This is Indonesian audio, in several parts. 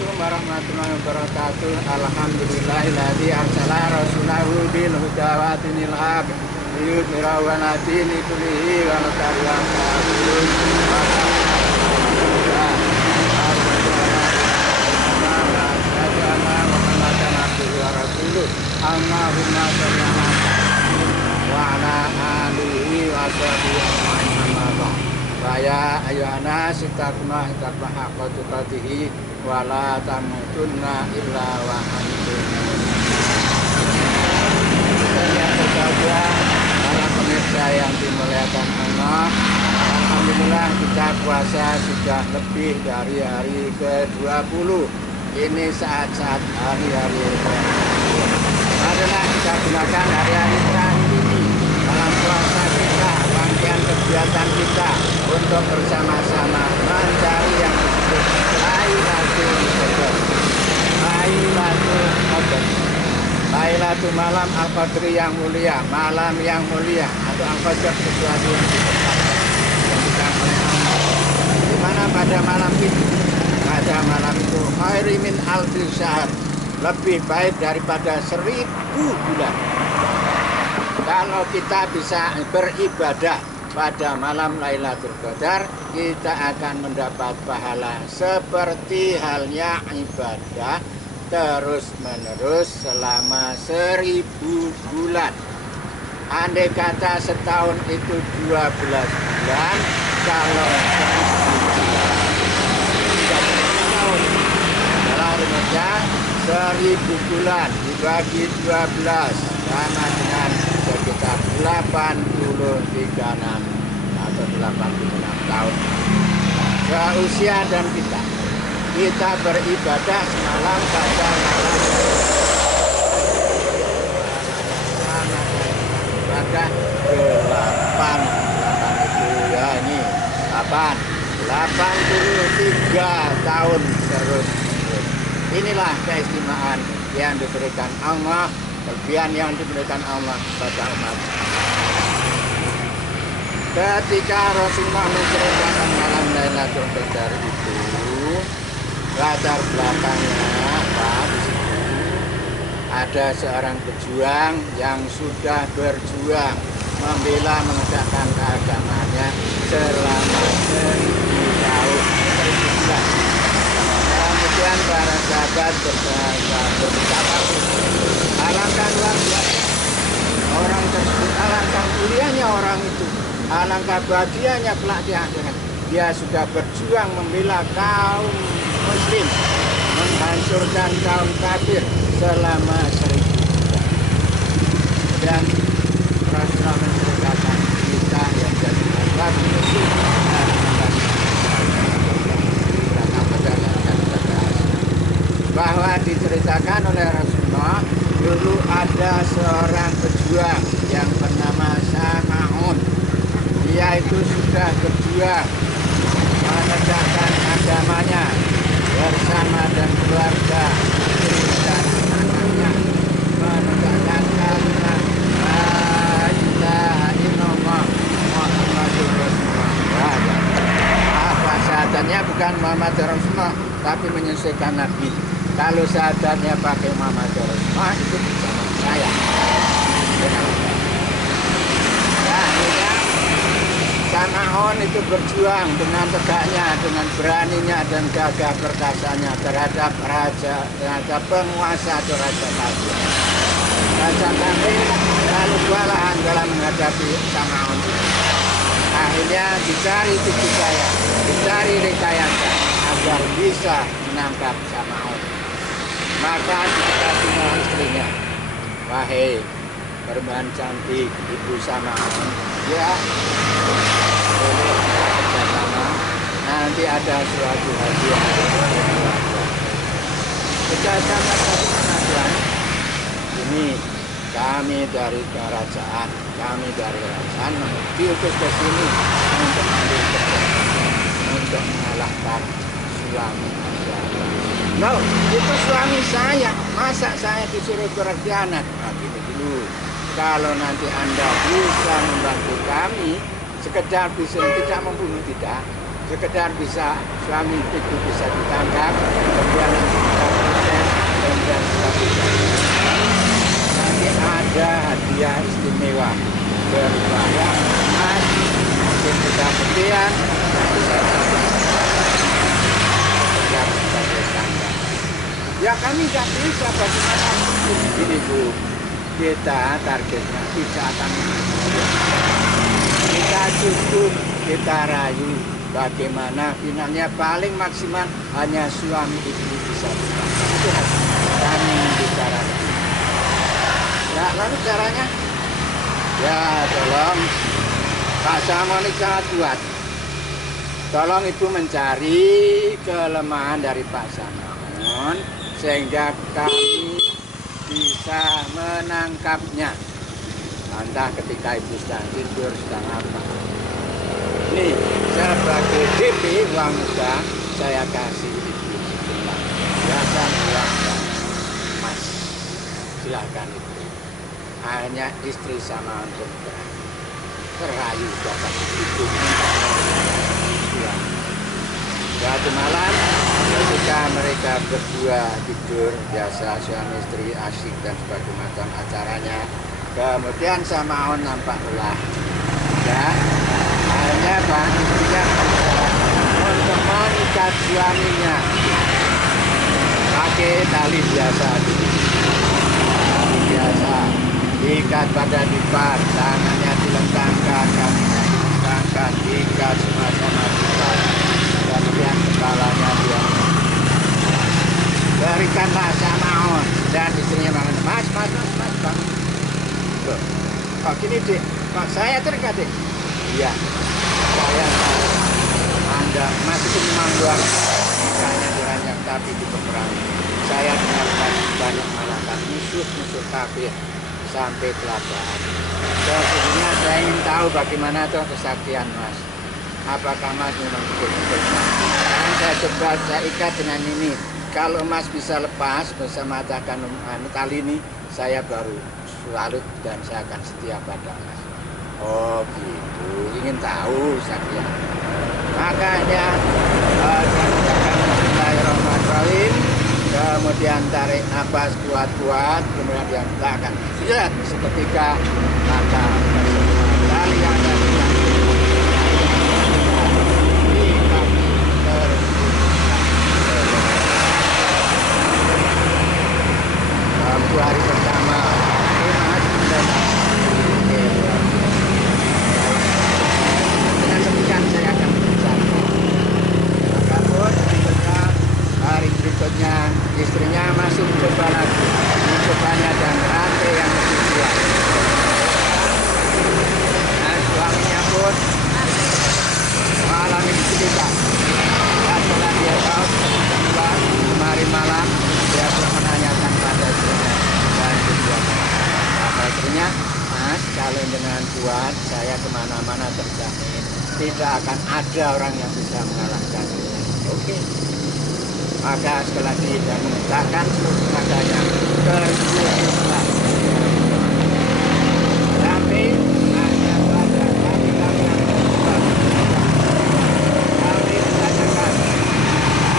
Assalamualaikum warahmatullahi wabarakatuh. Alhamdulillahilladzi arsala rasulahu bil huda wa dinil haq liyudhhirahu 'ala dini kullihi wa law karihal kafirun. Allahumma shalli ala wa ala alihi wa sahbihi ajma'in amma ba'd. Ya ayyuhannas ittaqullah haqqa tuqatih wa la tamutunna illa wa antum muslimun. Para pemirsa yang dimuliakan Allah, alhamdulillah kita puasa sudah lebih dari hari ke-20. Ini saat-saat hari-hari adalah kita gunakan hari-hari terakhir ini dalam puasa kita, rangkaian kegiatan kita untuk bersama-sama mencari yang disebut Lailatul Qadar. Lailatul Qadar, Lailatul malam Al-Qadri yang mulia, malam yang mulia, atau Al-Qadar sesuatu yang ditetapkan oleh Allah. Di mana pada malam itu, pada malam itu khairi min alfi syahr, lebih baik daripada 1000 bulan. Kalau kita bisa beribadah pada malam Lailatul Qadar, kita akan mendapat pahala seperti halnya ibadah terus-menerus selama 1000 bulan. Andai kata setahun itu 12 bulan, kalau 1000 bulan dibagi 12 sama dengan sekitar 86 atau 86 tahun seusia dan kita beribadah semalam pada malam ibadah 8 itu ya, ini 83 tahun terus. Inilah keistimewaan yang diberikan Allah, kelebihan yang diberikan Allah pada umat. Ketika Rasulullah menceritakan malam Lailatul Qadar itu, latar belakangnya apa? Di situ ada seorang pejuang yang sudah berjuang membela menegakkan keagamaannya selama 1000 tahun. Kemudian para sahabat berbicara, alangkah luar biasa orang tersebut, alangkah mulianya orang itu, alangkah bahagianya kelak di akhirat. Dia sudah berjuang membela kaum muslim, menghancurkan kaum kafir selama 1000 tahun. Dan Rasulullah menceritakan kita yang jadi asbab muslim bahwa diceritakan oleh Rasulullah, dulu ada seorang pejuang yang bernama Sam'un. Dia itu sudah berjuang menegakkan agamanya bersama dan keluarga, istri dan anaknya, menegakkan kalimat la ilaha illallah Muhammadur Rasulullah. Apa syahadatnya bukan Muhammad Rasulullah, tapi menyesuaikan Nabi. Kalau syahadatnya pakai Muhammad Rasulullah, itu bersama saya. Sam'un itu berjuang dengan tegaknya, dengan beraninya dan gagah perkasanya terhadap raja, terhadap penguasa atau raja kafir. Raja kafir lalu kewalahan dalam menghadapi Sam'un. Akhirnya dicari tipu daya, dicari rekayasa agar bisa menangkap Sam'un. Maka dikasih dengan istrinya, wahai perempuan cantik ibu Sam'un, ya boleh kerjasama, nanti ada suatu hadiah. Kerjasama bagaimana Tuhan? Ini kami dari kerajaan, diutus ke sini untuk ambil kerja, untuk mengalahkan suami Anda. No, itu suami saya, masa saya disuruh berkhianat? Nah, gini dulu, kalau nanti Anda bisa membantu kami, sekedar bisa tidak membunuh, tidak, sekedar bisa suami itu bisa ditangkap, kemudian dia istimewa berbahaya emas, mungkin kita putihan, yang sebagai tangga. Ya kami nggak bisa bagaimana ini Bu, kita targetnya tidak akan kita cukup kita rayu bagaimana finalnya paling maksimal hanya suami istri bisa bersama. Itu kami bicarakan. Ya lalu caranya ya tolong Pak Samon ini sangat kuat. Tolong Ibu mencari kelemahan dari Pak Samon sehingga kami bisa menangkapnya. Entah ketika Ibu sedang tidur, sedang apa. Nih, sebagai DP uang muka, saya kasih Ibu sejumlah hiasan uang dan emas. Silahkan Ibu. Hanya istri sama untuk terayu dapat Ibu. Suatu malam, ketika mereka berdua tidur, biasa suami istri asyik dan sebagainya macam acaranya. Kemudian Samaon nampak lelah. Ya, akhirnya Pak istrinya untuk mengikat suaminya pakai tali biasa, tali biasa, ikat pada dipan, tangannya dilentangkan, kakinya dilentangkan, ikat sama-sama dipan, kemudian kepalanya dia berikanlah Samaon dan istrinya bangun, mas, bang. Kok gini Dik, Pak saya terikat Dik. Iya, saya tahu Anda masih memang luar makanya diranjang tapi di peperangan. Saya dengarkan banyak malaikat musuh-musuh kafir sampai kelaparan. Sesungguhnya saya ingin tahu bagaimana tuh kesaktian Mas. Apakah Mas memang betul-betul Mas? Saya coba saya ikat dengan ini. Kalau Mas bisa lepas bersama matakan tali ini, saya baru salut dan saya akan setia pada Mas. Oh gitu, ingin tahu saya. Makanya Bismillahirrahmanirrahim. Kemudian tarik nafas kuat-kuat, kemudian dia letakkan. Lihat seketika maka tali yang ada di hari pertama dengan demikian saya akan berbicara. Maka pun hari berikutnya istrinya masih mencoba lagi, mencobanya dan rantai yang lebih kuat. Dan suaminya pun malam ini cerita. Setelah dia tahu kemarin malam dia pun menanyakan pada istrinya dan apa istrinya, Mas kalau dengan kuat saya kemana-mana terjamin tidak akan ada orang yang bisa mengalahkan. Oke. Maka setelah dia mengatakan seluruh tenaganya terjual. Tapi hanya pada kami yang kami menanyakan.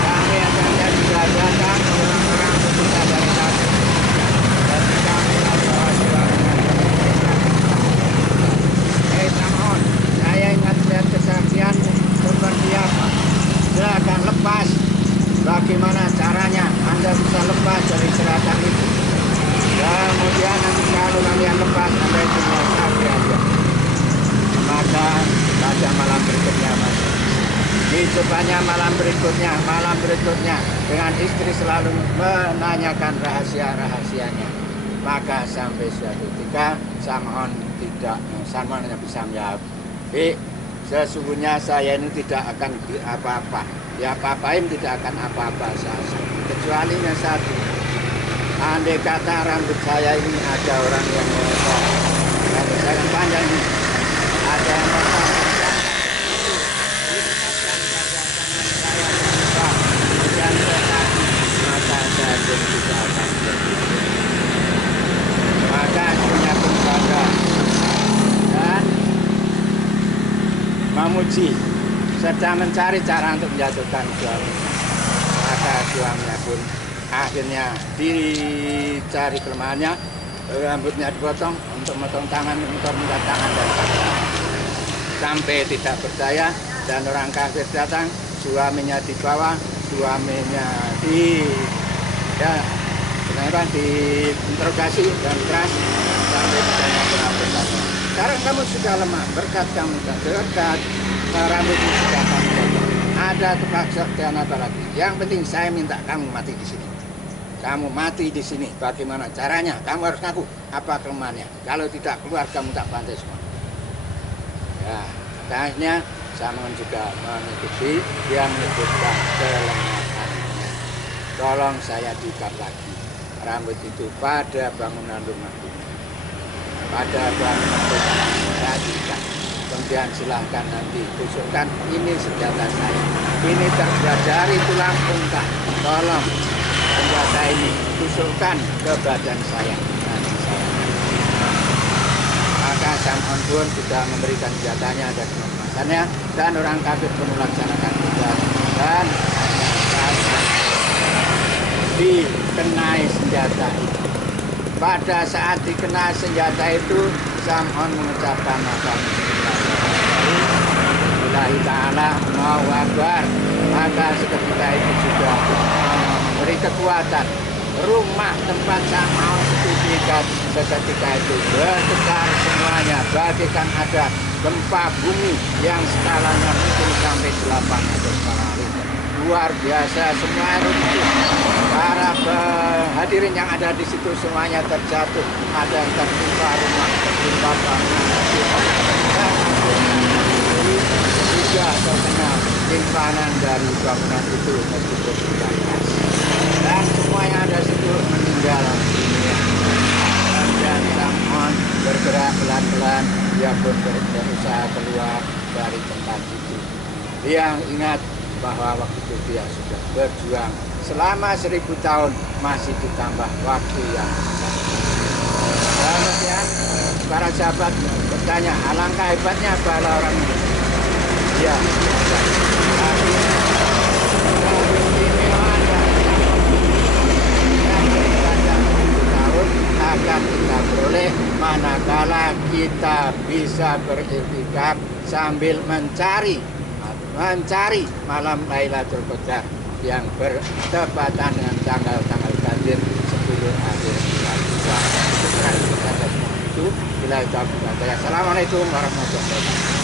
Kami akhirnya juga datang orang-orang pemuda dari kami. Dan kami bawa suaminya. Samaon, saya ingat lihat kesaksianmu seperti apa. Silakan lepas. Bagaimana caranya Anda bisa lepas dari jeratan itu? Kemudian nanti kalau kalian lepas Anda itu sapi aja. Maka pada malam berikutnya Mas. Dicobanya malam berikutnya dengan istri selalu menanyakan rahasia-rahasianya. Maka sampai suatu ketika Samaon hanya bisa menjawab, sesungguhnya saya ini tidak akan apa-apa. Ya apa-apain tidak akan apa-apa saya. Kecuali yang satu. Andai kata rambut saya ini ada orang yang memotong. Rambut saya kan panjang ini. Ada yang memotong. Dan maka saya pun tidak akan begitu. Maka punya kepada dan memuji sedang mencari cara untuk menjatuhkan suami. Maka suaminya pun akhirnya dicari kelemahannya, rambutnya dipotong untuk memotong tangan, untuk minta tangan dan kaki. Sampai tidak percaya dan orang kafir datang, suaminya dibawa, suaminya diinterogasi dan keras sampai ditanya kenapa kamu. Sekarang kamu sudah lemah, berkat kamu berkat rambutmu sudah kamu potong. Ada kepaksaan apa lagi? Yang penting saya minta kamu mati di sini. Kamu mati di sini. Bagaimana caranya? Kamu harus ngaku apa kelemahannya. Kalau tidak keluar kamu tak bantai semua. Ya, akhirnya Saman juga mengikuti, dia menyebutkan kelemahannya. Tolong saya diikat lagi rambut itu pada bangunan rumah ini. Pada bangunan rumah saya diikat. Kemudian silahkan nanti tusukkan, ini senjata saya. Ini terbuat dari tulang unta. Tolong senjata ini tusukkan ke badan saya. Nanti saya. Maka Sam'un pun sudah memberikan senjatanya dan kemasannya, dan orang kafir pun melaksanakan tugas dan dikenai senjata itu. Pada saat dikenai senjata itu, Sam'un mengucapkan Alhamdulillah Ta'ala Allahu Akbar. Maka seketika itu juga memberi kekuatan. Rumah tempat Sam'un itu diikat seketika itu bergetar semuanya, bagaikan ada gempa bumi yang skalanya mungkin sampai 8 atau skala Richter. Luar biasa, semua runtuh. Para hadirin yang ada di situ semuanya terjatuh. Ada yang tertimpa rumah, tertimpa bangunan, juga terkena timpanan dari bangunan itu meskipun sudah keras. Dan semua yang ada situ meninggal dunia. Dan Sam'un bergerak pelan-pelan, dia pun berusaha keluar dari tempat itu. Dia ingat bahwa waktu itu dia sudah berjuang selama 1000 tahun, masih ditambah waktu yang besar. Kemudian para sahabat bertanya, alangkah hebatnya para orang itu. Ya, akan kita beroleh manakala kita bisa beriktikaf sambil mencari malam Lailatul Qadar yang bertepatan dengan tanggal-tanggal ganjil 10 akhir bulan. Itu. Assalamualaikum warahmatullahi wabarakatuh.